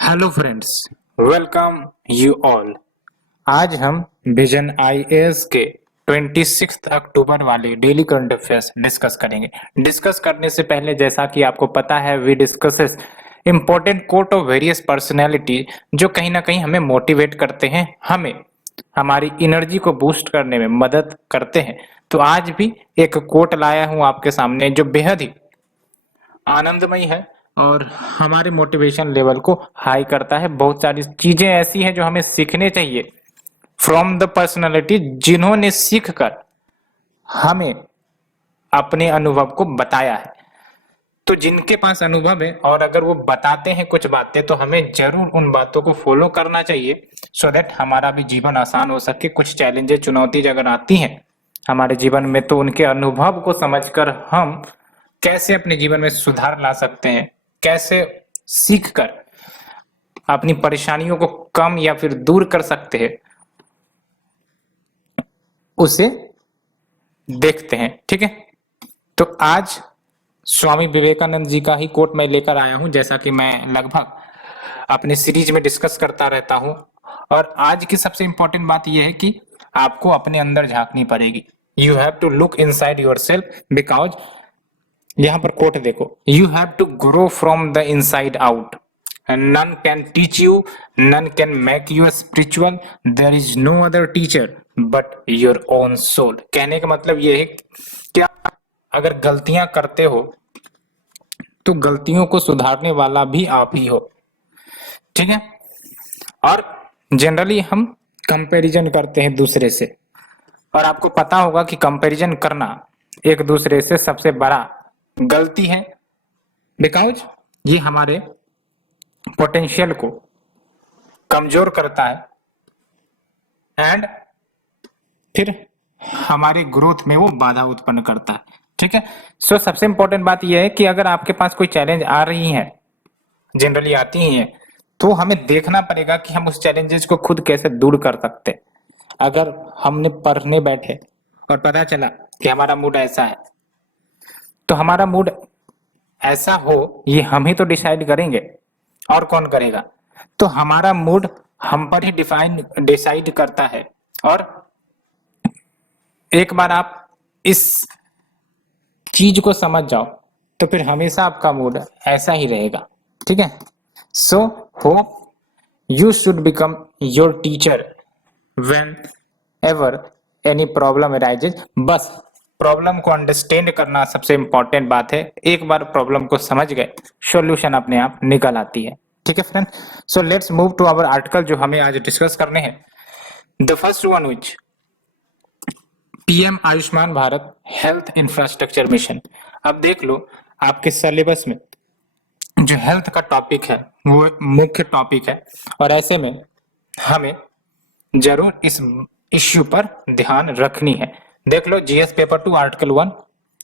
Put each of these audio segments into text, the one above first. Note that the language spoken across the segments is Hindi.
Hello friends, welcome you all. आज हम विजन आईएएस के 26 अक्टूबर वाले डेली करंट अफेयर्स डिस्कस करेंगे। डिस्कस करने से पहले जैसा कि आपको पता है, we discusses important quote of various personality जो कहीं ना कहीं हमें मोटिवेट करते हैं, हमें हमारी एनर्जी को बूस्ट करने में मदद करते हैं। तो आज भी एक कोट लाया हूं आपके सामने जो बेहद ही आनंदमयी है और हमारे मोटिवेशन लेवल को हाई करता है। बहुत सारी चीजें ऐसी हैं जो हमें सीखने चाहिए फ्रॉम द पर्सनालिटी जिन्होंने सीख कर हमें अपने अनुभव को बताया है। तो जिनके पास अनुभव है और अगर वो बताते हैं कुछ बातें तो हमें जरूर उन बातों को फॉलो करना चाहिए सो दैट हमारा भी जीवन आसान हो सके। कुछ चैलेंजेस चुनौती अगर आती हैं हमारे जीवन में तो उनके अनुभव को समझकर हम कैसे अपने जीवन में सुधार ला सकते हैं, कैसे सीख कर अपनी परेशानियों को कम या फिर दूर कर सकते हैं, उसे देखते हैं। ठीक है, तो आज स्वामी विवेकानंद जी का ही कोट मैं लेकर आया हूं, जैसा कि मैं लगभग अपने सीरीज में डिस्कस करता रहता हूं। और आज की सबसे इंपॉर्टेंट बात यह है कि आपको अपने अंदर झांकनी पड़ेगी। You have to look inside yourself because यहां पर कोट देखो, you have to grow from the inside out and none can teach you, none can make you spiritual, there is no other teacher but your own soul। कहने का मतलब यह है कि अगर गलतियां करते हो तो गलतियों को सुधारने वाला भी आप ही हो। ठीक है, और जनरली हम कंपैरिजन करते हैं दूसरे से, और आपको पता होगा कि कंपैरिजन करना एक दूसरे से सबसे बड़ा गलती है बिकॉज ये हमारे पोटेंशियल को कमजोर करता है एंड फिर हमारे ग्रोथ में वो बाधा उत्पन्न करता है। ठीक है, सो सबसे इंपॉर्टेंट बात यह है कि अगर आपके पास कोई चैलेंज आ रही है, जनरली आती ही है, तो हमें देखना पड़ेगा कि हम उस चैलेंजेस को खुद कैसे दूर कर सकते हैं। अगर हमने पढ़ने बैठे और पता चला कि हमारा मूड ऐसा है, तो हमारा मूड ऐसा हो ये हम ही तो डिसाइड करेंगे, और कौन करेगा? तो हमारा मूड हम पर ही डिसाइड करता है। और एक बार आप इस चीज को समझ जाओ तो फिर हमेशा आपका मूड ऐसा ही रहेगा। ठीक है, so hope you should become your teacher when ever any problem arises. बस प्रॉब्लम को अंडरस्टैंड करना सबसे इंपॉर्टेंट बात है। एक बार प्रॉब्लम को समझ गए, सॉल्यूशन अपने आप निकल आती है। ठीक है friend, so let's move to our article जो हमें आज डिस्कस करने हैं। The first one which PM Ayushman Bharat health infrastructure mission. अब देख लो आपके सिलेबस में जो हेल्थ का टॉपिक है वो मुख्य टॉपिक है, और ऐसे में हमें जरूर इस इश्यू पर ध्यान रखनी है। देख लो GS paper 2 article 1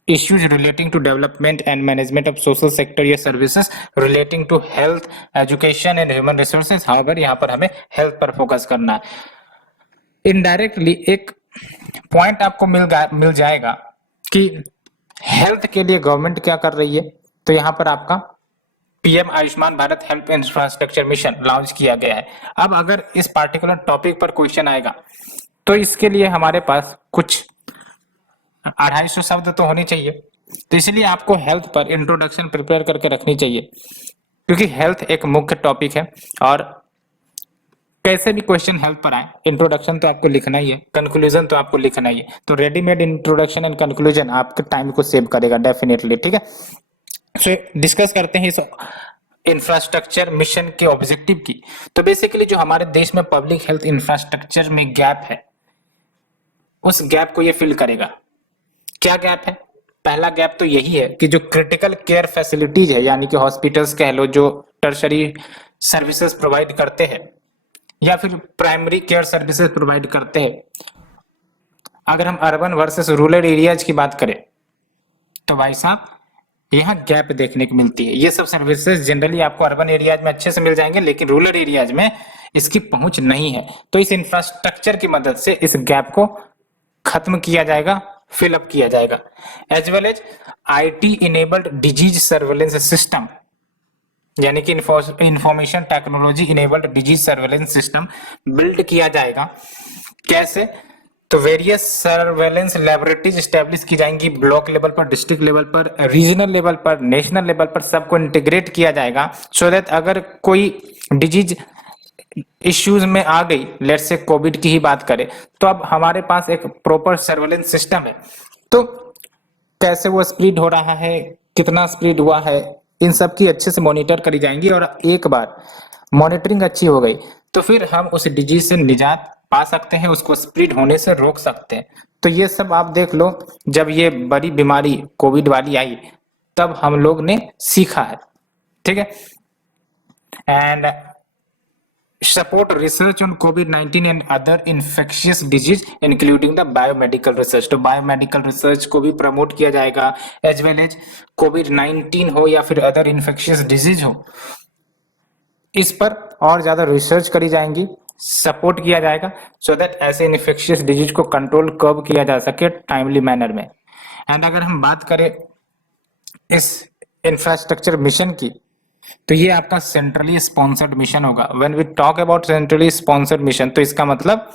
issues relating to development and management of social sector या services relating to health, education and human resources। however यहाँ पर हमें हेल्थ पर फोकस करना है। इनडायरेक्टली एक पॉइंट आपको मिल जाएगा कि हेल्थ के लिए गवर्नमेंट क्या कर रही है। तो यहाँ पर आपका PM Ayushman Bharat health infrastructure mission launch किया गया है। अब अगर इस पार्टिकुलर टॉपिक पर क्वेश्चन आएगा तो इसके लिए हमारे पास कुछ 250 शब्द तो होने चाहिए। तो इसलिए आपको हेल्थ पर इंट्रोडक्शन प्रिपेयर करके रखनी चाहिए, क्योंकि हेल्थ एक मुख्य टॉपिक है और कैसे भी क्वेश्चन हेल्थ पर आए इंट्रोडक्शन तो आपको लिखना ही है, कंक्लूजन तो आपको लिखना ही है। तो रेडीमेड इंट्रोडक्शन एंड कंक्लूजन आपके टाइम को सेव करेगा डेफिनेटली। ठीक है, सो डिस्कस करते हैं इस इंफ्रास्ट्रक्चर मिशन के ऑब्जेक्टिव की। तो बेसिकली जो हमारे देश में पब्लिक हेल्थ इंफ्रास्ट्रक्चर में गैप है, उस गैप को ये फिल करेगा। क्या गैप है? पहला गैप तो यही है कि जो क्रिटिकल केयर फैसिलिटीज है, यानी कि हॉस्पिटल्स कह लो, जो टर्शरी सर्विसेज प्रोवाइड करते हैं या फिर प्राइमरी केयर सर्विसेज प्रोवाइड करते हैं। अगर हम अर्बन वर्सेस रूरल एरियाज की बात करें तो भाई साहब यहाँ गैप देखने को मिलती है। ये सब सर्विसेज जनरली आपको अर्बन एरियाज में अच्छे से मिल जाएंगे, लेकिन रूरल एरियाज में इसकी पहुंच नहीं है। तो इस इंफ्रास्ट्रक्चर की मदद से इस गैप को खत्म किया जाएगा, फिलअप किया जाएगा। As well as IT enabled disease surveillance system यानी कि information technology enabled disease surveillance system build किया जाएगा। कैसे? तो वेरियस सर्वेलेंस लेबोरेटरीज स्टैब्लिश की जाएंगी ब्लॉक लेवल पर, डिस्ट्रिक्ट लेवल पर, रीजनल लेवल पर, नेशनल लेवल पर, सबको इंटीग्रेट किया जाएगा सो दैट अगर कोई डिजीज इश्यूज में आ गई, लेट्स से कोविड की ही बात करें, तो अब हमारे पास एक प्रॉपर सर्वेलेंस सिस्टम है। तो कैसे वो स्प्रेड हो रहा है, कितना स्प्रेड हुआ है, इन सब की अच्छे से मॉनिटर करी जाएंगी और एक बार मॉनिटरिंग अच्छी हो गई तो फिर हम उस डिजीज से निजात पा सकते हैं, उसको स्प्रेड होने से रोक सकते हैं। तो ये सब आप देख लो, जब ये बड़ी बीमारी कोविड वाली आई तब हम लोग ने सीखा है, ठीक है। And support research on COVID-19 and other infectious disease including the biomedical research। तो biomedical research को भी प्रमोट किया जाएगा as well as COVID-19 हो या फिर other infectious disease हो, इस पर और ज्यादा रिसर्च करी जाएंगी, सपोर्ट किया जाएगा सो दैट ऐसे इन्फेक्शियस डिजीज को कंट्रोल कब किया जा सके टाइमली मैनर में। एंड अगर हम बात करें इस इंफ्रास्ट्रक्चर मिशन की, तो ये आपका सेंट्रली स्पॉन्सर्ड मिशन होगा। When we talk about centrally sponsored mission तो इसका मतलब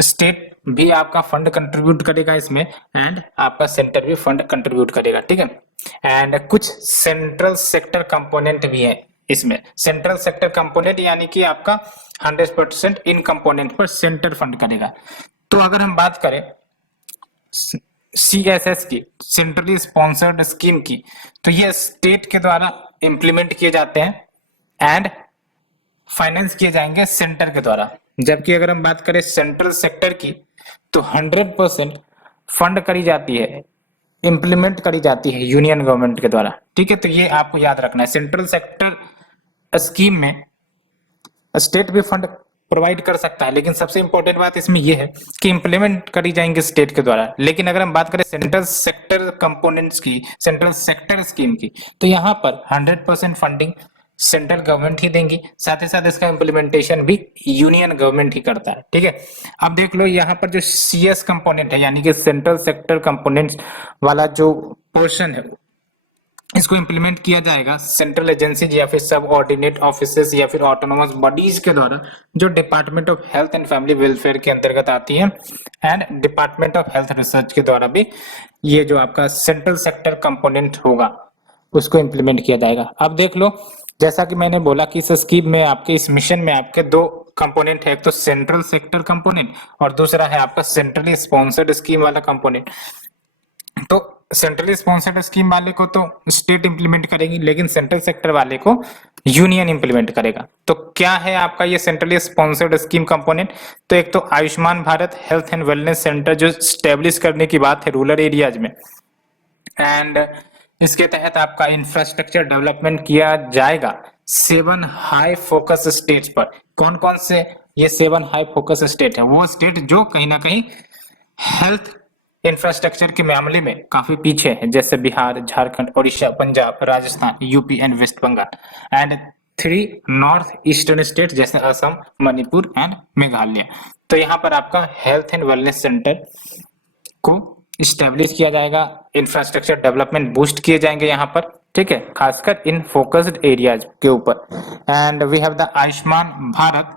स्टेट भी आपका फंड कंट्रीब्यूट करेगा इसमें एंड आपका सेंटर भी फंड कंट्रीब्यूट करेगा, ठीक है। एंड कुछ सेंट्रल सेक्टर कंपोनेंट भी है इसमें। सेंट्रल सेक्टर कंपोनेंट यानी कि आपका 100% इन कंपोनेंट पर सेंटर फंड करेगा। तो अगर हम बात करें CSS की, सेंट्रली स्पॉन्सर्ड स्कीम की, तो ये स्टेट के द्वारा इंप्लीमेंट किए जाते हैं एंड फाइनेंस किए जाएंगे सेंटर के द्वारा। जबकि अगर हम बात करें सेंट्रल सेक्टर की तो 100% फंड करी जाती है, इंप्लीमेंट करी जाती है यूनियन गवर्नमेंट के द्वारा, ठीक है। तो ये आपको याद रखना है, सेंट्रल सेक्टर स्कीम में स्टेट भी फंड प्रोवाइड कर सकता है, लेकिन सबसे इंपॉर्टेंट बात इसमें यह है कि इंप्लीमेंट करी जाएंगे स्टेट के द्वारा। लेकिन अगर हम बात करें सेंट्रल सेक्टर कंपोनेंट्स की, सेंट्रल सेक्टर स्कीम की, तो यहाँ पर 100% फंडिंग सेंट्रल गवर्नमेंट ही देंगी, साथ ही साथ इसका इम्प्लीमेंटेशन भी यूनियन गवर्नमेंट ही करता है, ठीक है। अब देख लो यहाँ पर जो CS कंपोनेंट है यानी कि सेंट्रल सेक्टर कंपोनेंट्स वाला जो पोर्शन है, इसको इंप्लीमेंट किया जाएगा सेंट्रल एजेंसीज या फिर सब ऑर्डिनेट ऑफिसेस या फिर ऑटोनोमस बॉडीज के द्वारा, जो department of health and family welfare के अंतर्गत आती है and department of health research के द्वारा भी ये जो आपका सेंट्रल सेक्टर कंपोनेंट होगा उसको इंप्लीमेंट किया जाएगा। अब देख लो, जैसा कि मैंने बोला कि इस स्कीम में आपके, इस मिशन में आपके दो कंपोनेंट है, एक तो सेंट्रल सेक्टर कंपोनेंट और दूसरा है आपका सेंट्रली स्पॉन्सर्ड स्कीम वाला कंपोनेंट। तो सेंट्रली स्पॉन्सर्ड स्कीम वाले को तो स्टेट इंप्लीमेंट करेगी, लेकिन सेंट्रल सेक्टर वाले को यूनियन इंप्लीमेंट करेगा। तो क्या है आपका ये सेंट्रली स्पॉन्सर्ड स्कीम कंपोनेंट? तो एक तो Ayushman Bharat health and wellness centre जो स्टेब्लिश करने की बात है रूरल एरियाज में, एंड इसके तहत आपका इंफ्रास्ट्रक्चर डेवलपमेंट किया जाएगा 7 हाई फोकस स्टेट्स पर। कौन कौन से ये 7 हाई फोकस स्टेट है? वो स्टेट जो कहीं ना कहीं हेल्थ इंफ्रास्ट्रक्चर के मामले में काफी पीछे है, जैसे Bihar, Jharkhand, Odisha, Punjab, Rajasthan, UP and West Bengal. And 3 north eastern state जैसे असम, मणिपुर एंड मेघालय। तो यहाँ पर आपका हेल्थ एंड वेलनेस सेंटर को स्टैब्लिश किया जाएगा, इंफ्रास्ट्रक्चर डेवलपमेंट बूस्ट किए जाएंगे यहाँ पर, ठीक है, खासकर इन फोकस्ड एरियाज के ऊपर। And we have the Ayushman Bharat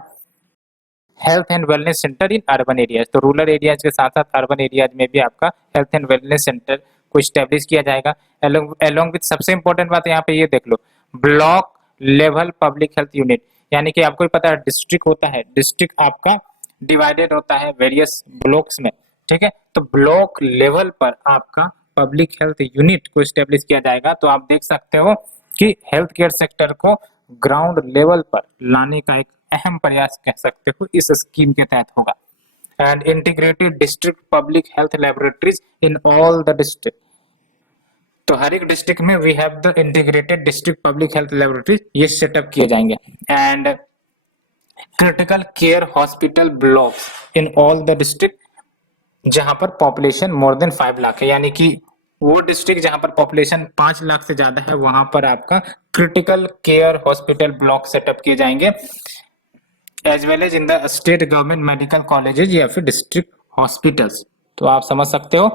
health and wellness centre in urban areas. तो रूरल एरियाज के साथ साथ अर्बन एरियाज में भी आपका हेल्थ एंड वेलनेस सेंटर को स्टैब्लिश किया जाएगा। एलोंग विद सबसे इंपॉर्टेंट बात यहाँ पे ये देख लो, block level public health unit, यानी कि आपको पता है डिस्ट्रिक्ट होता है, डिस्ट्रिक्ट आपका डिवाइडेड होता है वेरियस ब्लॉक्स में, ठीक है। तो ब्लॉक लेवल पर आपका पब्लिक हेल्थ यूनिट को स्टैब्लिश किया जाएगा। तो आप देख सकते हो कि हेल्थ केयर सेक्टर को ग्राउंड लेवल पर लाने का एक अहम प्रयास कह सकते हो इस स्कीम के तहत होगा। And integrated district public health laboratories in all the district. तो हर एक डिस्ट्रिक्ट में we have the integrated district public health laboratories, ये सेटअप किए जाएंगे। And critical care hospital blocks in all the district जहां पर पॉपुलेशन मोर देन 5 लाख है, यानी कि वो डिस्ट्रिक्ट जहां पर पॉपुलेशन 5 लाख से ज्यादा है वहां पर आपका critical care hospital block setup किए जाएंगे, as well as in the state government medical colleges या फिर डिस्ट्रिक्ट हॉस्पिटल्स। तो आप समझ सकते हो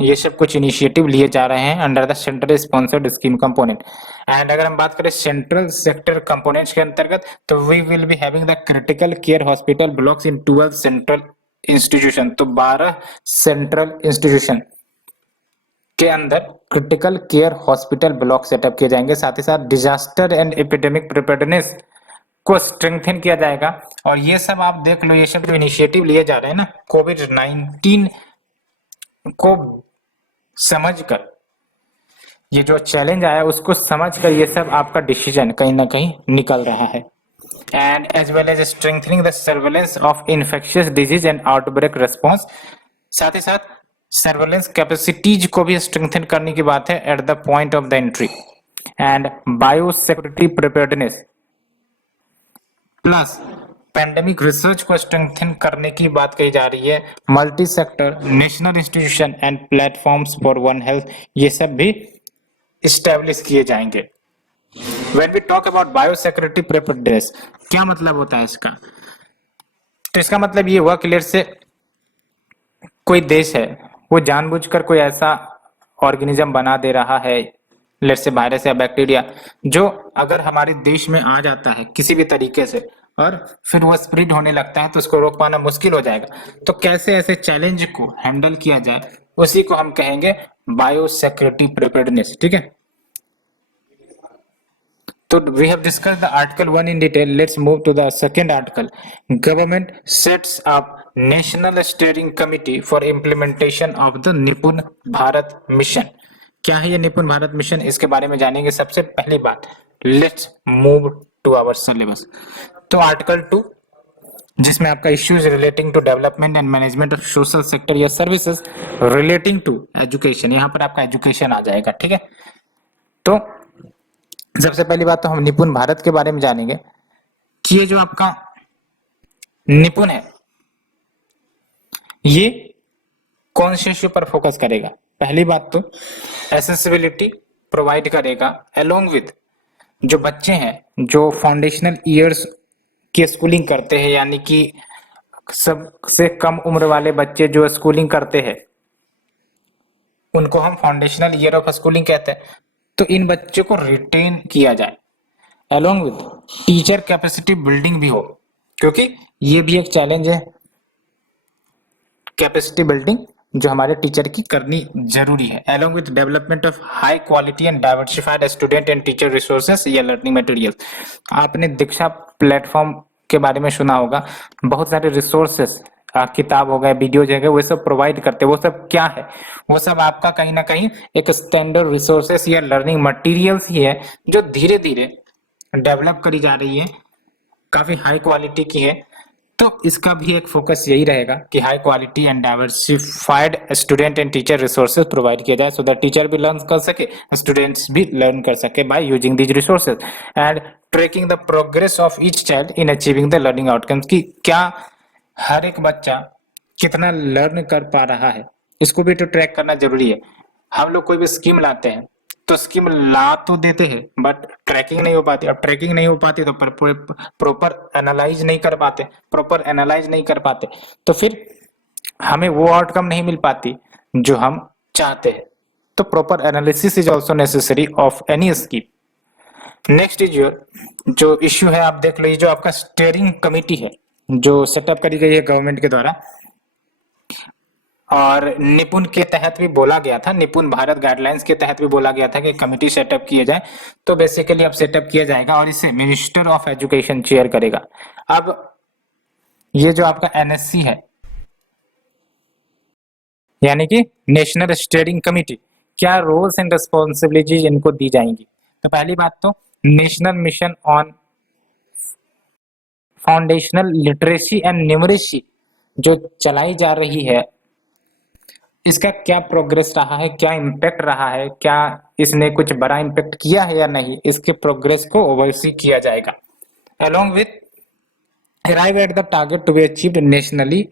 ये सब कुछ इनिशिएटिव लिए जा रहे हैं under the central sponsored scheme component. And अगर हम बात करें सेंट्रल सेक्टर कंपोनेंट्स के अंतर्गत, तो we will be having the critical care hospital blocks in 12 central institution. तो 12 सेंट्रल इंस्टीट्यूशन के अंदर critical care hospital block setup किए जाएंगे। साथ ही साथ डिजास्टर एंड एपिडेमिक प्रिपेयर्डनेस को स्ट्रेंथन किया जाएगा। और ये सब आप देख लो, ये सब जो इनिशिएटिव लिए जा रहे हैं ना, कोविड-19 को समझकर, ये जो चैलेंज आया उसको समझकर ये सब आपका डिसीजन कहीं ना कहीं निकल रहा है। And as well as strengthening the surveillance of infectious disease and outbreak response. साथ ही साथ सर्वेलेंस कैपेसिटीज को भी स्ट्रेंथन करने की बात है at the point of the entry. And biosecurity preparedness plus pandemic research को स्ट्रेंथन करने की बात कही जा रही है। Multi sector national institution and platforms for one health, ये सब भी इस्टेब्लिश किए जाएंगे। When we talk about biosecurity preparedness, क्या मतलब होता है इसका? तो इसका मतलब ये हुआ क्लियर से, कोई देश है वो जानबूझकर कोई ऐसा ऑर्गेनिज्म बना दे रहा है, लेट से वायरस या बैक्टीरिया, जो अगर हमारे देश में आ जाता है किसी भी तरीके से और फिर वो स्प्रेड होने लगता है तो उसको रोक पाना मुश्किल हो जाएगा। तो कैसे ऐसे चैलेंज को हैंडल किया जाए, उसी को हम कहेंगे बायोसिक्योरिटी प्रिपेयर्डनेस। ठीक है, तो we have discussed the article 1 in detail. Let's move to the second article. Government sets up National Steering Committee for implementation of the निपुण भारत मिशन। क्या है ये निपुण भारत मिशन, इसके बारे में जानेंगे। सबसे पहली बात, let's move to our syllabus. तो आर्टिकल 2, जिसमें आपका issues relating to development and management of social sector या सर्विसेज रिलेटिंग टू एजुकेशन, यहाँ पर आपका एजुकेशन आ जाएगा। ठीक है, तो सबसे पहली बात तो हम निपुण भारत के बारे में जानेंगे कि ये जो आपका निपुण है ये कौन से इश्यू पर फोकस करेगा। पहली बात तो एसेसिबिलिटी प्रोवाइड करेगा अलोंग विद जो बच्चे हैं जो फाउंडेशनल ईयर्स की स्कूलिंग करते हैं, यानी कि सबसे कम उम्र वाले बच्चे जो स्कूलिंग करते हैं उनको हम फाउंडेशनल ईयर ऑफ स्कूलिंग कहते हैं। तो इन बच्चों को रिटेन किया जाए, along with teacher capacity building भी हो, क्योंकि ये भी एक चैलेंज है, कैपेसिटी बिल्डिंग जो हमारे टीचर की करनी जरूरी है। Along with development of high quality and diversified student and teacher resources या लर्निंग मटेरियल। आपने दीक्षा प्लेटफॉर्म के बारे में सुना होगा, बहुत सारे रिसोर्सेस, किताब हो गए, वीडियोज हो गए, वो सब प्रोवाइड करते हैं। वो सब क्या है, वो सब आपका कहीं ना कहीं एक स्टैंडर्ड रिसोर्सेस या लर्निंग मटेरियल्स ही है जो धीरे धीरे डेवलप करी जा रही है, काफी हाई क्वालिटी की है। तो इसका भी एक फोकस यही रहेगा कि high quality and diversified student and teacher resources provide किया जाए, सो दैट टीचर भी लर्न कर सके, स्टूडेंट्स भी लर्न कर सके by using these resources. And tracking the progress of each child in achieving the learning outcomes, की क्या हर एक बच्चा कितना लर्न कर पा रहा है, इसको भी तो ट्रैक करना जरूरी है। हम लोग कोई भी स्कीम लाते हैं तो स्कीम ला तो देते हैं बट ट्रैकिंग नहीं हो पाती। अब ट्रैकिंग नहीं हो पाती तो प्रॉपर एनालाइज नहीं कर पाते, तो फिर हमें वो आउटकम नहीं मिल पाती जो हम चाहते हैं। तो proper analysis is also necessary of any scheme. Next is your जो इश्यू है, आप देख लो, ये जो आपका स्टीयरिंग कमेटी है जो सेटअप करी गई है गवर्नमेंट के द्वारा, और निपुण के तहत भी बोला गया था, निपुण भारत गाइडलाइंस के तहत भी बोला गया था कि कमेटी सेटअप किए जाए। तो बेसिकली अब सेटअप किया जाएगा और इसे मिनिस्टर ऑफ एजुकेशन चेयर करेगा। अब ये जो आपका एनएससी है, यानी कि नेशनल स्टीयरिंग कमेटी, क्या रोल्स एंड रिस्पॉन्सिबिलिटीज इनको दी जाएंगी। तो पहली बात तो national mission on foundational literacy and numeracy जो चलाई जा रही है, इसका क्या प्रोग्रेस रहा है, क्या इम्पैक्ट रहा है, क्या इसने कुछ बड़ा इम्पैक्ट किया है या नहीं, इसके प्रोग्रेस को ओवरसी किया जाएगा। Along with arrive at the target to be achieved nationally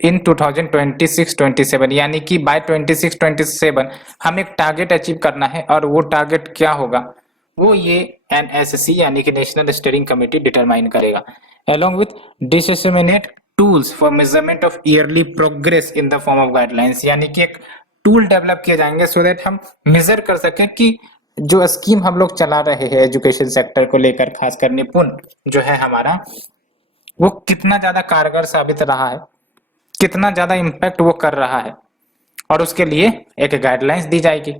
in 2026-27, यानी कि बाय 26-27 हम एक टारगेट अचीव करना है, और वो टारगेट क्या होगा वो ये एनएससी यानी कि नेशनल स्टीयरिंग कमेटी डिटरमाइन करेगा। Along with disseminate tools for measurement of yearly progress in the form of guidelines, यानी कि एक टूल डेवलप किए जाएंगे सो दैट हम मेजर कर सके कि जो स्कीम हम लोग चला रहे हैं एजुकेशन सेक्टर को लेकर, खासकर निपुण जो है हमारा, वो कितना ज्यादा कारगर साबित रहा है, कितना ज्यादा इम्पैक्ट वो कर रहा है, और उसके लिए एक गाइडलाइंस दी जाएगी।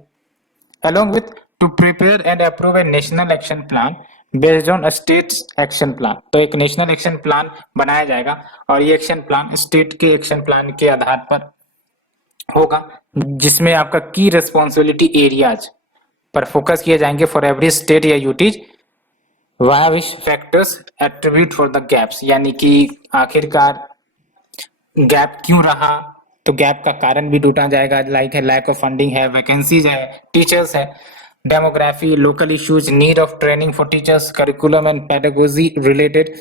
along with to prepare and approve a national action plan based on a state's action plan। तो एक नेशनल एक्शन प्लान बनाया जाएगा और ये एक्शन प्लान स्टेट के एक्शन प्लान के आधार पर होगा, जिसमें आपका की रिस्पॉन्सिबिलिटी एरियाज पर फोकस किए जाएंगे फॉर एवरी स्टेट या UTs via which factors attribute for the gaps, यानी कि आखिरकार गैप क्यों रहा, तो गैप का कारण भी ढूंढा जाएगा, लाइक है लैक ऑफ फंडिंग है, वैकेंसीज है, टीचर्स है, demography, local issues, need of training for teachers, curriculum and pedagogy related,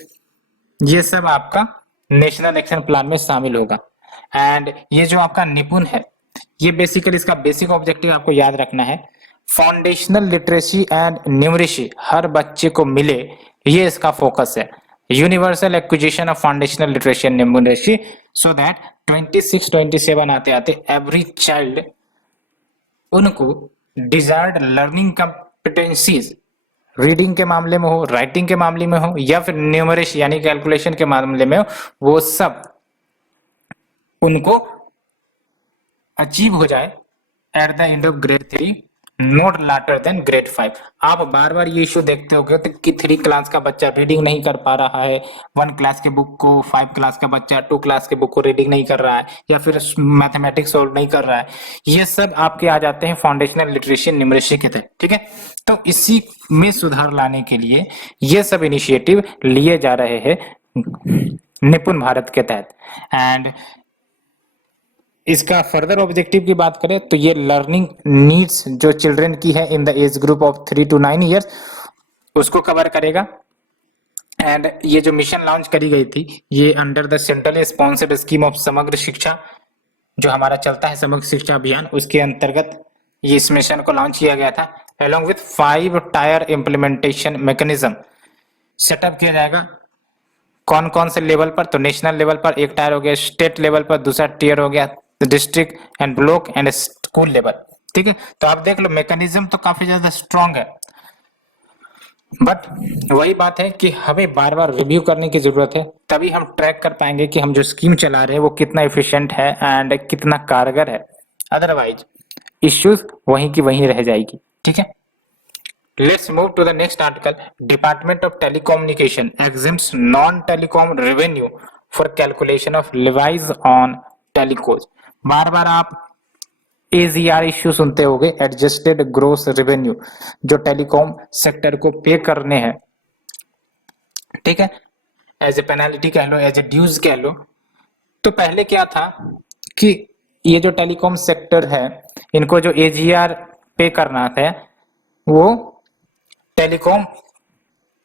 ये सब आपका नेशनल एक्शन प्लान में शामिल होगा। एंड ये जो आपका निपुण है, ये बेसिकली इसका बेसिक ऑब्जेक्टिव आपको याद रखना है, फाउंडेशनल लिटरेसी एंड न्यूमरेसी हर बच्चे को मिले, ये इसका फोकस है। Universal acquisition of foundational literacy and numeracy so that 26-27 आते आते एवरी चाइल्ड उनको डिजायर्ड लर्निंग कॉम्पिटेंसीज रीडिंग के मामले में हो, राइटिंग के मामले में हो, या फिर न्यूमरेसी यानी कैलकुलेशन के मामले में हो, वो सब उनको अचीव हो जाए at the end of grade 3, not later than grade 5। आप बार बार ये इशू देखते होगे कि 3 क्लास का बच्चा रीडिंग नहीं कर पा रहा है, 1 क्लास के बुक को 5 क्लास का बच्चा 2 क्लास के बुक को रीडिंग नहीं कर रहा है, या फिर मैथमेटिक्स सॉल्व नहीं कर रहा है। ये सब आपके आ जाते हैं फाउंडेशनल लिटरेसी न्यूमरेसी के तहत, ठीक है। तो इसी में सुधार लाने के लिए ये सब इनिशिएटिव लिए जा रहे हैं निपुण भारत के तहत। एंड इसका फर्दर ऑब्जेक्टिव की बात करें तो ये लर्निंग नीड्स जो चिल्ड्रन की है in the age group of 3 to 9 years उसको कवर करेगा। एंड ये जो मिशन लॉन्च करी गई थी, ये under the centrally sponsored scheme of समग्र शिक्षा जो हमारा चलता है समग्र शिक्षा अभियान, उसके अंतर्गत ये इस मिशन को लॉन्च किया गया था। Along with 5 tyre implementation mechanism setup किया जाएगा। कौन कौन से लेवल पर, तो नेशनल लेवल पर एक टायर हो गया, स्टेट लेवल पर दूसरा टीयर हो गया, district and block and school level, ठीक है। तो आप देख लो मैकेनिज्म तो काफी ज्यादा स्ट्रांग है, बट वही बात है कि हमें बार बार रिव्यू करने की जरूरत है, तभी हम ट्रैक कर पाएंगे कि हम जो स्कीम चला रहे हैं वो कितना एफिशिएंट है एंड कितना कारगर है। अदरवाइज इश्यूज वहीं की वहीं रह जाएगी, ठीक है। Let's move to the next article. Department of Telecommunication exempts non-telecom revenue for calculation of levies on telecos। बार बार आप AGR इश्यू सुनते होंगे, एडजस्टेड ग्रोस रेवेन्यू, जो टेलीकॉम सेक्टर को पे करने हैं, ठीक है, एज ए पेनाल्टी कह लो, एज ए ड्यूज कह लो। तो पहले क्या था कि ये जो टेलीकॉम सेक्टर है, इनको जो AGR पे करना था वो टेलीकॉम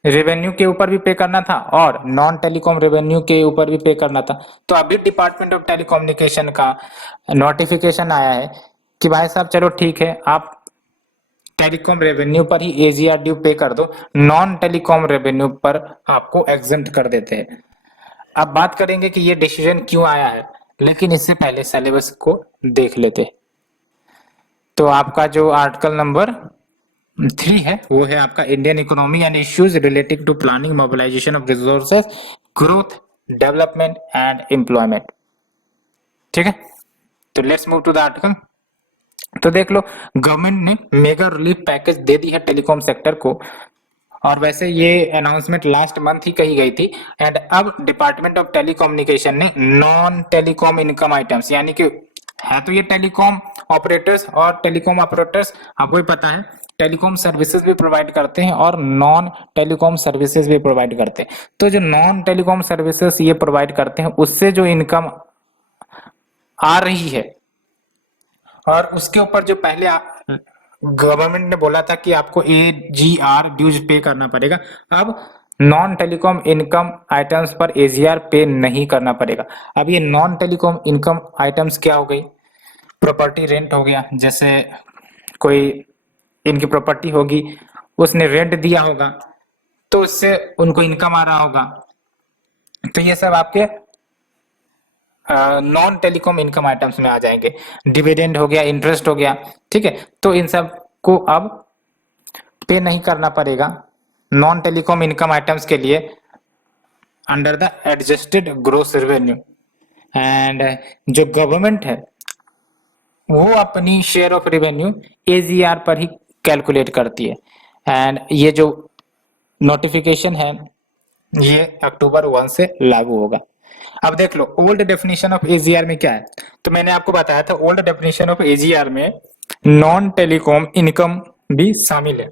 रेवेन्यू के ऊपर भी पे करना था और नॉन टेलीकॉम रेवेन्यू के ऊपर भी पे करना था। तो अभी डिपार्टमेंट ऑफ टेलीकम्युनिकेशन का नोटिफिकेशन आया है कि भाई साहब चलो ठीक है, आप टेलीकॉम रेवेन्यू पर ही AGR ड्यू पे कर दो, नॉन टेलीकॉम रेवेन्यू पर आपको एग्जेम्प्ट कर देते हैं। अब बात करेंगे कि ये डिसीजन क्यों आया है, लेकिन इससे पहले सिलेबस को देख लेते। तो आपका जो आर्टिकल नंबर 3 है वो है आपका Indian economy and issues related to planning mobilisation of resources, growth, development and employment, ठीक है। तो let's move to the article. तो देख लो, गवर्नमेंट ने मेगा रिलीफ पैकेज दे दी है टेलीकॉम सेक्टर को, और वैसे ये अनाउंसमेंट लास्ट मंथ ही कही गई थी। एंड अब डिपार्टमेंट ऑफ टेलीकम्युनिकेशन ने नॉन टेलीकॉम इनकम आइटम्स, यानी कि है तो ये टेलीकॉम ऑपरेटर्स, और टेलीकॉम ऑपरेटर्स आपको ही पता है टेलीकॉम सर्विसेज भी प्रोवाइड करते हैं और नॉन टेलीकॉम सर्विसेज भी प्रोवाइड करते हैं। तो जो नॉन टेलीकॉम सर्विसेज ये प्रोवाइड करते हैं उससे जो इनकम आ रही है, और उसके ऊपर जो पहले गवर्नमेंट ने बोला था कि आपको AGR ड्यूज पे करना पड़ेगा, अब नॉन टेलीकॉम इनकम आइटम्स पर AGR पे नहीं करना पड़ेगा। अब ये नॉन टेलीकॉम इनकम आइटम्स क्या हो गई, प्रॉपर्टी रेंट हो गया, जैसे कोई इनकी प्रॉपर्टी होगी, उसने रेंट दिया होगा तो उससे उनको इनकम आ रहा होगा। तो ये सब आपके नॉन टेलीकॉम इनकम आइटम्स में आ जाएंगे। डिविडेंड हो गया, इंटरेस्ट हो गया, ठीक है। तो इन सब को अब पे नहीं करना पड़ेगा नॉन टेलीकॉम इनकम आइटम्स के लिए under the adjusted gross revenue. And जो गवर्नमेंट है वो अपनी शेयर ऑफ रेवेन्यू एजीआर पर ही कैलकुलेट करती है। एंड ये जो नोटिफिकेशन है ये अक्टूबर 1 से लागू होगा। अब देख लो ओल्ड डेफिनेशन ऑफ एजीआर में क्या है। तो मैंने आपको बताया था ओल्ड डेफिनेशन ऑफ एजीआर में नॉन टेलीकॉम इनकम भी शामिल है।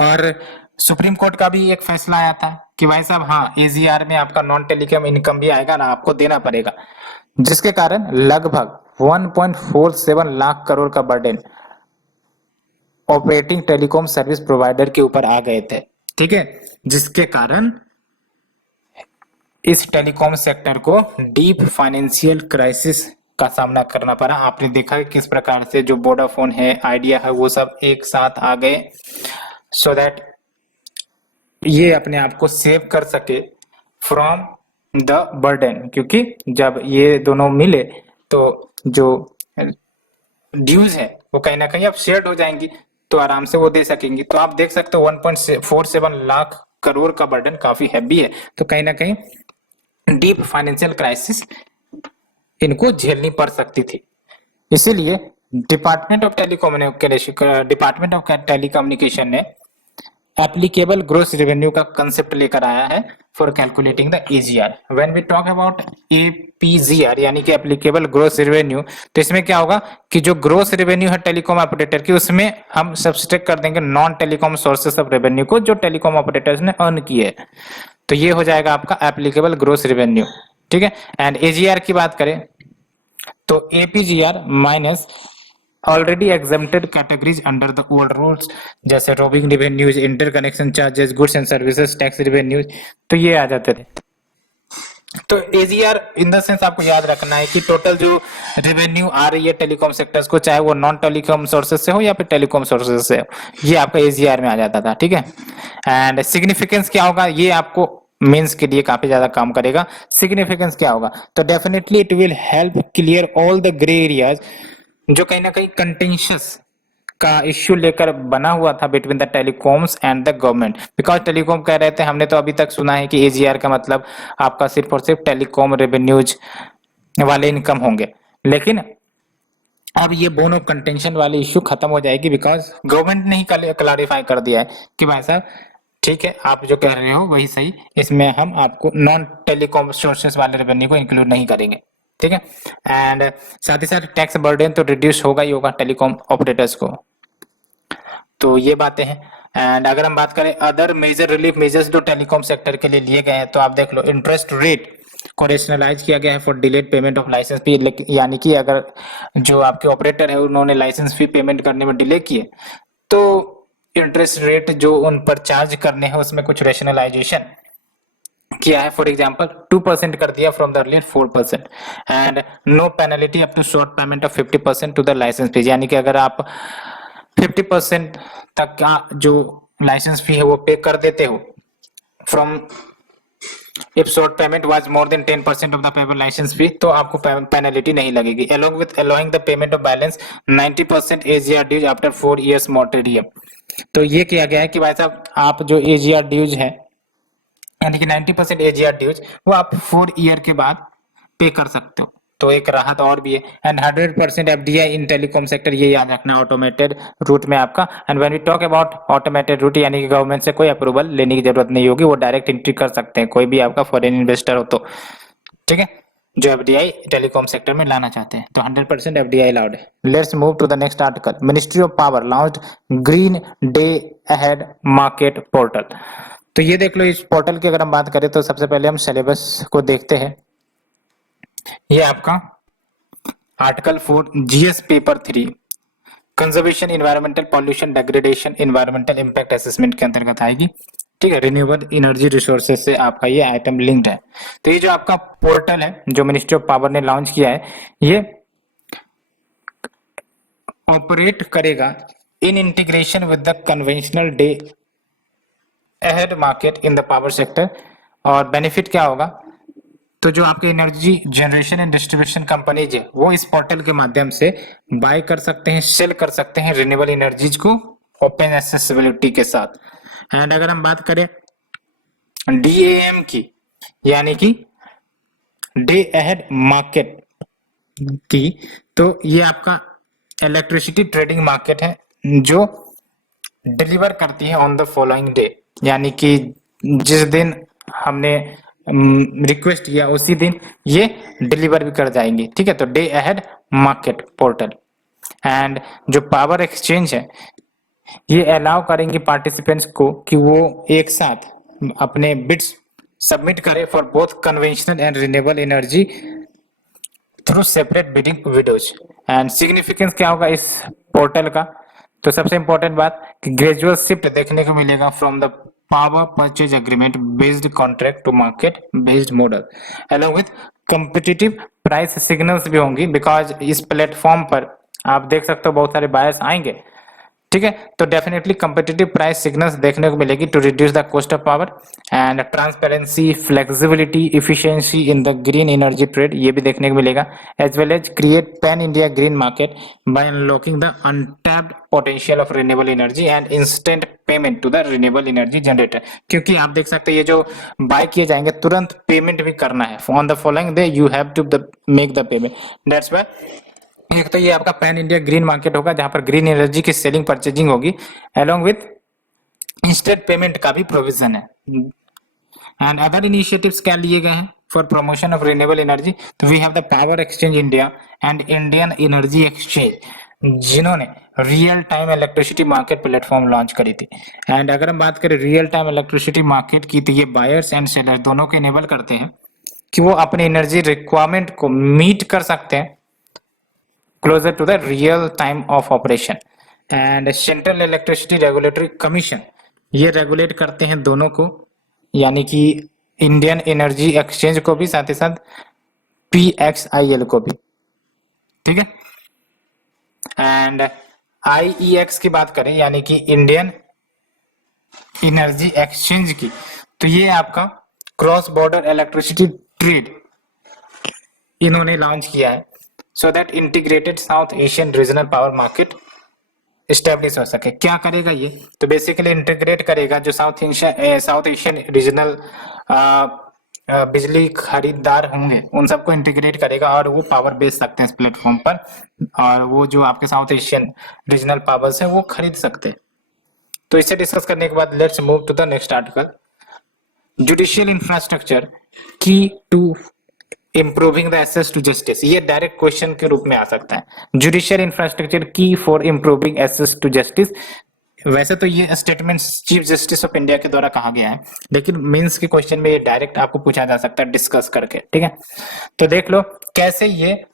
और सुप्रीम कोर्ट का भी एक फैसला आया था कि भाई साहब हाँ एजीआर में आपका नॉन टेलीकॉम इनकम भी आएगा ना, आपको देना पड़ेगा, जिसके कारण लगभग 1.47 लाख करोड़ का burden operating telecom service provider के ऊपर आ गए थे, ठीक है। जिसके कारण इस टेलीकॉम सेक्टर को डीप फाइनेंशियल क्राइसिस का सामना करना पड़ा। आपने देखा है किस प्रकार से जो वोडाफोन है, आइडिया है, वो सब एक साथ आ गए सो दैट ये अपने आप को सेव कर सके फ्रॉम द बर्डन। क्योंकि जब ये दोनों मिले तो जो ड्यूज है वो कहीं ना कहीं अब शेयर्ड हो जाएंगी, तो आराम से वो दे सकेंगी। तो आप देख सकते हो 1.47 लाख करोड़ का बर्डन काफी हैवी है। तो कहीं ना कहीं डीप फाइनेंशियल क्राइसिस इनको झेलनी पड़ सकती थी। इसीलिए डिपार्टमेंट ऑफ टेलीकम्युनिकेशन ने एप्लीकेबल ग्रोस रेवेन्यू का कंसेप्ट लेकर आया है for calculating the AGR. When we talk about APGR यानी कि एप्लीकेबल ग्रोस रेवेन्यू, तो इसमें क्या होगा कि जो ग्रोस रेवेन्यू है टेलीकॉम ऑपरेटर की, उसमें हम सब्सट्रैक्ट कर देंगे non telecom sources of revenue को जो टेलीकॉम ऑपरेटर्स ने अर्न किए है। तो ये हो जाएगा आपका एप्लीकेबल ग्रोस रेवेन्यू, ठीक है। एंड एजीआर की बात करें तो APGR minus already exempted categories under the old rules, जैसे roaming revenues, interconnection charges, goods and services tax revenues, तो ये आ जाते थे। तो एजीआर इन द सेंस आपको याद रखना है कि टोटल जो रेवेन्यू आ रही है टेलीकॉम सेक्टर्स को, चाहे वो नॉन टेलीकॉम सोर्सेज से हो या फिर टेलीकॉम सोर्सेज से हो, ये आपका एजीआर में आ जाता था, ठीक है। एंड सिग्निफिकेंस क्या होगा, ये आपको मेंस के लिए काफी ज्यादा काम करेगा। सिग्निफिकेंस क्या होगा, तो definitely it will help clear all the grey areas जो कहीं ना कहीं कंटेंशियस का इश्यू लेकर बना हुआ था between the telecoms and the government. Because telecom कह रहे थे, हमने तो अभी तक सुना है कि एजीआर का मतलब आपका सिर्फ और सिर्फ टेलीकॉम रेवेन्यूज वाले इनकम होंगे, लेकिन अब ये बोन ऑफ कंटेंशन वाली इश्यू खत्म हो जाएगी बिकॉज गवर्नमेंट ने ही क्लैरिफाई कर दिया है कि भाई साहब ठीक है, आप जो कह रहे हो वही सही, इसमें हम आपको नॉन टेलीकॉम सोर्सेस वाले रेवेन्यू को इंक्लूड नहीं करेंगे, ठीक है। एंड साथ ही साथ टैक्स बर्डन तो रिड्यूस होगा ही होगा टेलीकॉम ऑपरेटर्स को। तो ये बातें हैं। एंड अगर हम बात करें अदर मेजर रिलीफ मेजर्स जो टेलीकॉम सेक्टर के लिए लिए गए हैं, तो आप देख लो इंटरेस्ट रेट को रेशनलाइज किया गया है for delayed payment of licence fee. यानी कि अगर जो आपके ऑपरेटर है उन्होंने लाइसेंस फी पेमेंट करने में डिले किए, तो इंटरेस्ट रेट जो उन पर चार्ज करने हैं उसमें कुछ रेशनलाइजेशन किया है। फॉर एग्जांपल 2% कर दिया from the earlier 4%। And no penalty up to short payment of 50% to the licence fee. यानी कि अगर आप 50% तक का जो लाइसेंस फी है वो पे कर देते हो from if short payment was more than 10% of the payable licence fee, तो आपको पेनल्टी नहीं लगेगी। Along with allowing the payment of balance 90% AGR dues after 4 years moratorium. तो ये किया गया है कि भाई साहब आप जो एजीआर ड्यूज है यानी कि 90% एजीआर ड्यूज वो आप 4 ईयर के बाद पे कर सकते हो, तो एक राहत और भी है। And 100% FDI in telecom sector, ये याद रखना ऑटोमेटेड रूट में आपका। And when we talk about automated route यानी कि गवर्नमेंट से कोई अप्रूवल लेने की जरूरत नहीं होगी, वो डायरेक्ट एंट्री कर सकते हैं कोई भी आपका फॉरेन इन्वेस्टर हो तो, ठीक है, जो एफडीआई टेलीकॉम सेक्टर में लाना चाहते हैं। तो 100% एफडीआई अलाउड है। Let's move to the next article. Ministry of power launched green day ahead market portal. तो ये देख लो, इस पोर्टल की अगर हम बात करें तो सबसे पहले हम सिलेबस को देखते हैं। ये आपका article 4 GS paper 3 conservation environmental pollution degradation environmental impact assessment के अंतर्गत आएगी, ठीक है। रिन्यूएबल एनर्जी रिसोर्सेज से आपका ये आइटम लिंक्ड है। तो ये जो आपका पोर्टल है जो मिनिस्ट्री ऑफ पावर ने लॉन्च किया है, ये ऑपरेट करेगा in integration with the conventional day ahead market in the power sector. और बेनिफिट क्या होगा तो जो आपके energy generation and distribution companies है वो इस पोर्टल के माध्यम से बाय कर सकते हैं, सेल कर सकते हैं रिन्यूएबल एनर्जीज को ओपन एक्सेसिबिलिटी के साथ। एंड अगर हम बात करें डीएएम की, यानी कि डे अहेड मार्केट की, तो ये आपका इलेक्ट्रिसिटी ट्रेडिंग मार्केट है जो डिलीवर करती है ऑन द फॉलोइंग डे, यानी कि जिस दिन हमने रिक्वेस्ट किया उसी दिन ये डिलीवर भी कर जाएंगे, ठीक है। तो day ahead market portal. And जो पावर एक्सचेंज है ये अलाउ करेंगे पार्टिसिपेंट्स को कि वो एक साथ अपने बिड्स सबमिट करें for both conventional and renewable energy through separate bidding Windows. And significance क्या होगा इस पोर्टल का, तो सबसे इंपॉर्टेंट बात कि ग्रेजुअल शिफ्ट देखने को मिलेगा from the power purchase agreement based contract to market based model along with competitive price signals भी होंगी, बिकॉज इस प्लेटफॉर्म पर आप देख सकते हो बहुत सारे बायर्स आएंगे, ठीक है। तो डेफिनेटली कॉम्पिटिटिव प्राइस सिग्नल्स देखने को मिलेगी to reduce the cost of power and transparency, flexibility, efficiency in the green energy trade, ये भी देखने को मिलेगा, as well as create pan India green market by unlocking the untapped potential of renewable energy and instant payment to the renewable energy generator. क्योंकि आप देख सकते हैं ये जो बाय किए जाएंगे तुरंत पेमेंट भी करना है, on the following day you have to make the payment. That's why एक तो ये आपका पैन इंडिया ग्रीन मार्केट होगा जहां पर ग्रीन एनर्जी की सेलिंग परचेजिंग होगी अलोंग विथ इंस्टेंट पेमेंट का भी प्रोविजन है। एंड अदर इनिशिएटिव्स क्या लिए गए हैं for promotion of renewable energy, तो we have the power exchange India and Indian energy exchange जिन्होंने real time electricity market platform launch करी थी। एंड अगर हम बात करें रियल टाइम इलेक्ट्रिसिटी मार्केट की, तो ये बायर्स एंड सेलर्स दोनों को इनेबल करते हैं कि वो अपनी एनर्जी रिक्वायरमेंट को मीट कर सकते हैं closer to the real time of operation। and central electricity regulatory commission ये रेगुलेट करते हैं दोनों को, यानी कि इंडियन एनर्जी एक्सचेंज को भी, साथ ही साथ PXIL को भी, ठीक है। एंड IEX की बात करें यानी कि इंडियन एनर्जी एक्सचेंज की, तो ये आपका क्रॉस बॉर्डर इलेक्ट्रिसिटी ट्रेड इन्होंने लॉन्च किया है so that integrated South Asian regional power market establish हो सके। क्या करेगा ये, तो बेसिकली इंटीग्रेट करेगा जो साउथ एशियन रीजनल बिजली खरीदार होंगे उन सबको इंटीग्रेट करेगा और वो पावर बेच सकते हैं इस प्लेटफॉर्म पर, और वो जो आपके साउथ एशियन रीजनल पावर्स है वो खरीद सकते हैं। तो इसे डिस्कस करने के बाद let's move to the next article, judicial infrastructure key to improving the access to justice. ये डायरेक्ट क्वेश्चन के रूप में आ सकता है, judicial infrastructure key for improving access to justice. वैसे तो ये statement chief justice of India के द्वारा कहा गया है, लेकिन मेंस के क्वेश्चन में ये डायरेक्ट आपको पूछा जा सकता है डिस्कस करके, ठीक है। तो देख लो कैसे ये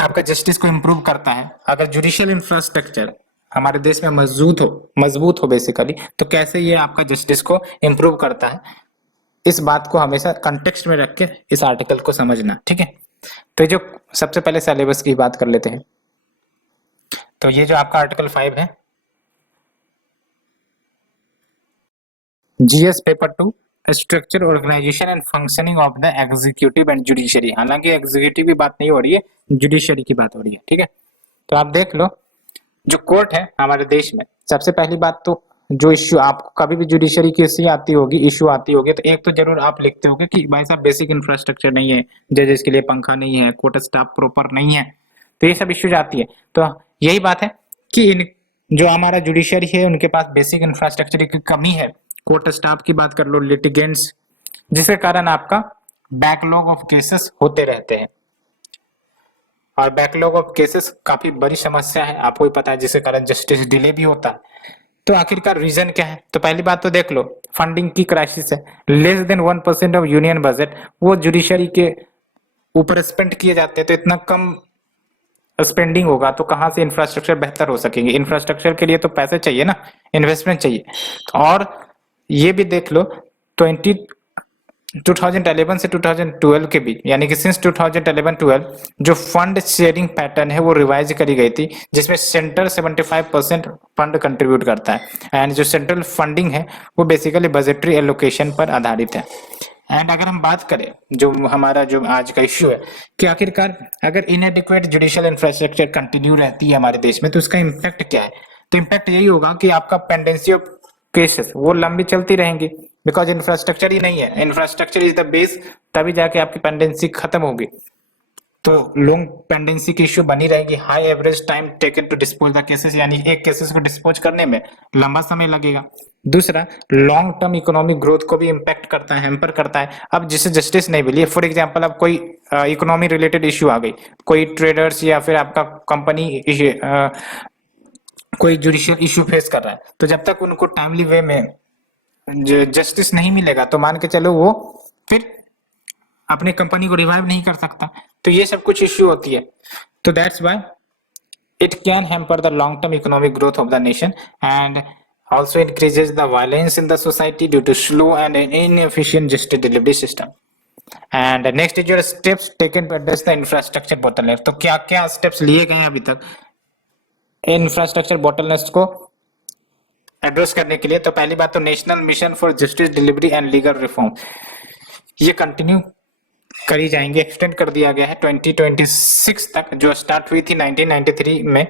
आपका जस्टिस को इम्प्रूव करता है। अगर जुडिशियल इंफ्रास्ट्रक्चर हमारे देश में मजबूत हो बेसिकली, तो कैसे ये आपका जस्टिस को इम्प्रूव करता है, इस बात को हमेशा कंटेक्स्ट में रख के इस आर्टिकल को समझना, ठीक है। तो जो सबसे पहले सिलेबस की बात कर लेते हैं, तो ये जो आपका आर्टिकल 5 है, GS paper 2 structure organisation and functioning of the executive and judiciary. हालांकि एग्जीक्यूटिव की बात नहीं हो रही है, जुडिशरी की बात हो रही है, ठीक है। तो आप देख लो जो कोर्ट है हमारे देश में, सबसे पहली बात तो जो इश्यू आपको कभी भी जुडिशरी की इश्यू आती होगी, तो एक तो जरूर आप लिखते होगे कि भाई साहब बेसिक इंफ्रास्ट्रक्चर नहीं है, जजेस के लिए पंखा नहीं है, कोर्ट स्टाफ प्रॉपर नहीं है, तो ये सब इश्यूज आती है। तो यही बात है कि जो हमारा जुडिशरी है उनके पास बेसिक इंफ्रास्ट्रक्चर की कमी है, कोर्ट स्टाफ की बात कर लो, लिटिगेंट्स, जिसके कारण आपका बैकलॉग ऑफ केसेस होते रहते हैं, और बैकलॉग ऑफ केसेस काफी बड़ी समस्या है, आपको भी पता है, जिसके कारण जस्टिस डिले भी होता है। तो आखिरकार रीजन क्या है, तो पहली बात तो देख लो फंडिंग की क्राइसिस है, less than 1% of union budget वो जुडिशरी के ऊपर स्पेंड किए जाते हैं, तो इतना कम स्पेंडिंग होगा तो कहां से इंफ्रास्ट्रक्चर बेहतर हो सकेंगे। इंफ्रास्ट्रक्चर के लिए तो पैसे चाहिए ना, इन्वेस्टमेंट चाहिए। और ये भी देख लो 2011 से 2012 के बीच, यानी कि सिंस 2011-12 जो फंड शेयरिंग पैटर्न है वो रिवाइज करी गई थी, जिसमें सेंटर 75% फंड कंट्रीब्यूट करता है, एंड जो सेंट्रल फंडिंग है वो बेसिकली बजटरी एलोकेशन पर आधारित है। एंड अगर हम बात करें जो हमारा जो आज का इश्यू है कि आखिरकार अगर इनएडिक्वेट जुडिशियल इंफ्रास्ट्रक्चर कंटिन्यू रहती है हमारे देश में तो उसका इम्पैक्ट क्या है। तो इम्पैक्ट यही होगा कि आपका पेंडेंसी ऑफ केसेस वो लंबी चलती रहेंगी, बिकॉज इंफ्रास्ट्रक्चर ही नहीं है। इंफ्रास्ट्रक्चर इज द बेस, तभी जाके आपकी पेंडेंसी खत्म होगी। तो लॉन्ग पेंडेंसी की इश्यू बनी रहेगी। High average time taken to dispose the cases, यानी एक केसेस को डिस्पोज करने में लंबा समय लगेगा। दूसरा, लॉन्ग टर्म इकोनॉमिक ग्रोथ को भी इम्पैक्ट करता है, हैम्पर करता है। अब जिसे जस्टिस नहीं मिली, फॉर एग्जांपल अब कोई इकोनॉमी रिलेटेड इश्यू आ गई, कोई ट्रेडर्स या फिर आपका कंपनी कोई जुडिशियल इश्यू फेस कर रहा है, तो जब तक उनको टाइमली वे में जस्टिस नहीं मिलेगा तो मान के चलो वो फिर अपने कंपनी को रिवाइव नहीं कर सकता। तो ये सब कुछ इश्यू होती है। तो that's why it can hamper the long term economic growth of the nation and also increases the violence in the society due to slow and inefficient justice delivery system. And next is your steps taken to address the infrastructure bottleneck. तो क्या क्या steps लिए गए हैं अभी तक इंफ्रास्ट्रक्चर bottlenecks को एड्रेस करने के लिए। तो पहली बात तो national mission for justice delivery and legal reform, ये कंटिन्यू करी जाएंगे, एक्सटेंड कर दिया गया है 2026 तक, जो स्टार्ट हुई थी 1993 में।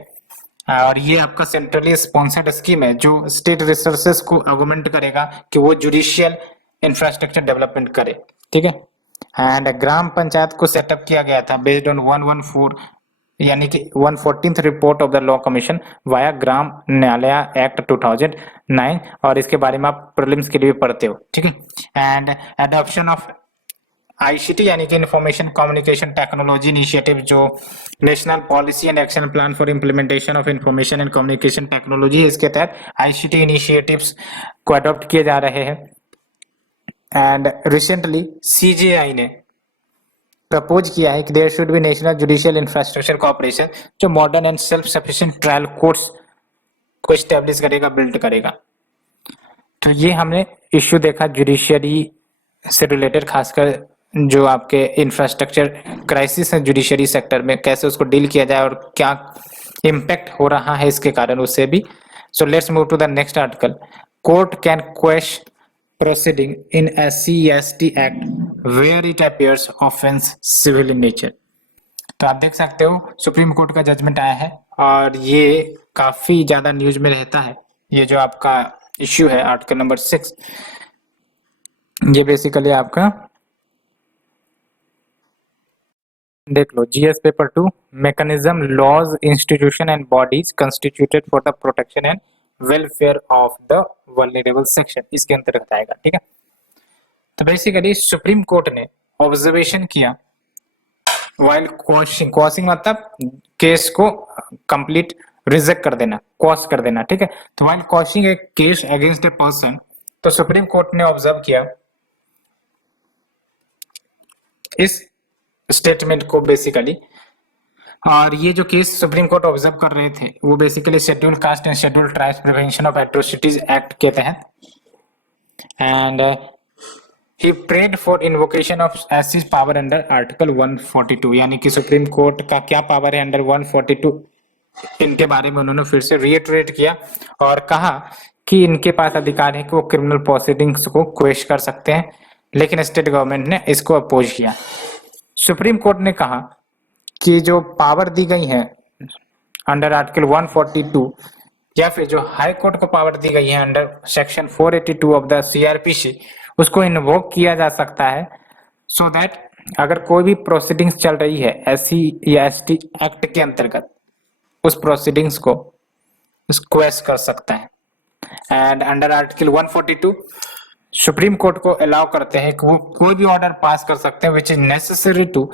और ये आपका सेंट्रली स्पॉन्सर्ड स्कीम है जो स्टेट रिसोर्सेस को ऑगमेंट करेगा कि वो जुडिशियल इंफ्रास्ट्रक्चर डेवलपमेंट करे, ठीक है। एंड ग्राम पंचायत को सेटअप किया गया था बेस्ड ऑन 114 यानी कि 114th report of the law commission via Gram Nyayalaya act 2009, और इसके बारे में आप प्रीलिम्स के लिए पढ़ते हो, ठीक है। एंड एडॉप्शन ऑफ आईसीटी यानी कि इंफॉर्मेशन कम्युनिकेशन टेक्नोलॉजी इनिशिएटिव, जो national policy and action plan for implementation of information and communication technology, इसके तहत आईसीटी इनिशिएटिव्स को अडॉप्ट किए जा रहे हैं। एंड रिसेंटली सीजेआई ने प्रपोज किया है कि there should be national judicial infrastructure corporation, जो modern and self sufficient trial courts को स्टैब्लिश करेगा, बिल्ड करेगा। तो ये हमने इश्यू देखा जुडिशियरी से रिलेटेड, खासकर जो आपके इंफ्रास्ट्रक्चर क्राइसिस है जुडिशरी सेक्टर में, कैसे उसको डील किया जाए और क्या इम्पैक्ट हो रहा है इसके कारण, उससे भी। So let's move to the next article. Court can quash proceeding in SC/ST act where it appears offence civil in nature. तो आप देख सकते हो सुप्रीम कोर्ट का जजमेंट आया है और ये काफी ज्यादा न्यूज में रहता है। ये जो आपका इश्यू है आर्टिकल नंबर 6, ये बेसिकली आपका देख लो, GS paper 2, mechanism laws institution and bodies constituted for the protection and welfare of the vulnerable section, इसके अंतर्गत आएगा, ठीक है। तो बेसिकली सुप्रीम कोर्ट ने ऑब्जर्वेशन किया व्हाइल क्वॉशिंग मतलब केस को कंप्लीट रिजेक्ट कर देना, क्वॉश कर देना, ठीक है। तो while quashing a case against a person, तो सुप्रीम कोर्ट ने ऑब्जर्व किया इस स्टेटमेंट को बेसिकली, और ये जो केस सुप्रीम कोर्ट ऑब्जर्व कर रहे थे वो basically scheduled caste and scheduled tribes prevention of atrocities act के तहत। And he prayed for invocation of एससीज पावर अंडर आर्टिकल 142, यानी कि सुप्रीम कोर्ट का क्या पावर है अंडर 142, इनके बारे में उन्होंने फिर से रिएटरेट किया और कहा कि इनके पास अधिकार है कि वो क्रिमिनल प्रोसीडिंग्स को क्वेश कर सकते हैं, लेकिन स्टेट गवर्नमेंट ने इसको अपोज किया। सुप्रीम कोर्ट ने कहा कि जो पावर दी गई है अंडर आर्टिकल 142 या फिर जो हाई कोर्ट को पावर दी गई है under section 482 of the CrPC, उसको इन्वोक किया जा सकता है सो दैट अगर कोई भी प्रोसीडिंग्स चल रही है एससी या एसटी एक्ट के अंतर्गत, उस प्रोसीडिंग्स को क्वेश कर सकता है। And under article 142 supreme court को अलाउ करते हैं कि वो कोई भी ऑर्डर पास कर सकते हैं which is necessary to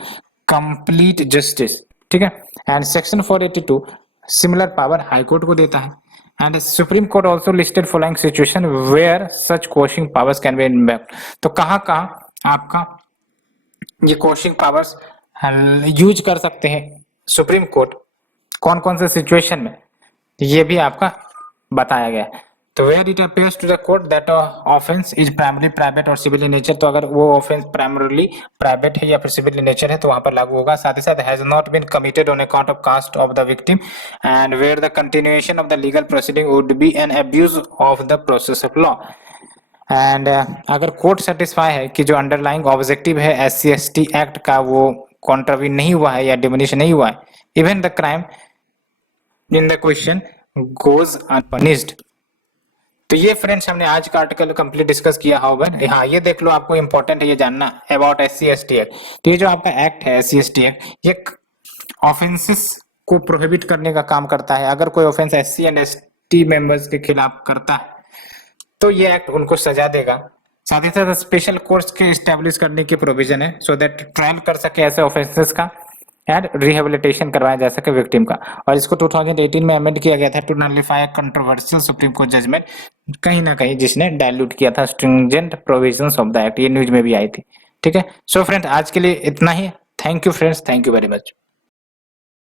complete justice, ठीक है। And section 482 similar power high court को देता है। And supreme court also listed following situation where such quashing powers can be invoked. तो कहां आपका ये क्वेशिंग पावर्स यूज कर सकते हैं सुप्रीम कोर्ट, कौन कौन से सिचुएशन में, ये भी आपका बताया गया है। तो where it appears to the court that offence is primary private और सिविल इन नेचर, तो अगर वो ऑफेंस प्राइमरीली प्राइवेट है या फिर सिविल इन नेचर है तो वहां पर लागू होगा। साथ ही साथ has not been committed on account of caste of the victim and where the continuation of the legal proceeding would be an abuse of the process of law. And अगर कोर्ट सेटिस्फाई है कि जो अंडरलाइंग ऑब्जेक्टिव है SC/ST एक्ट का वो कॉन्ट्रावीन नहीं हुआ है या डिमिनिश नहीं हुआ है, even the crime in the question goes unpunished. तो ये फ्रेंड्स हमने आज का आर्टिकल कंप्लीट डिस्कस किया होगा। हाँ, ये देख लो, आपको इंपॉर्टेंट है ये जानना अबाउट SC/ST एक्ट। तो ये जो आपका एक्ट है SC/ST एक्ट, ये ऑफेंसेस को प्रोहिबिट करने का काम करता है। अगर कोई ऑफेंस SC/ST मेंबर्स के खिलाफ करता है तो ये एक्ट उनको सजा देगा। साथ ही साथ स्पेशल कोर्ट्स के स्टैब्लिश करने की प्रोविजन है सो दैट ट्रायल कर सके ऐसे ऑफेंसेस का एंड रिहेबिलिटेशन करवाया जा सके विक्टिम का। और इसको 2018 में अमेंड किया गया था to nullify controversial supreme court judgment, कहीं ना कहीं जिसने डायल्यूट किया था stringent provisions of the act. ये न्यूज में भी आई थी। ठीक है, सो फ्रेंड्स आज के लिए इतना ही। Thank you friends, thank you very much.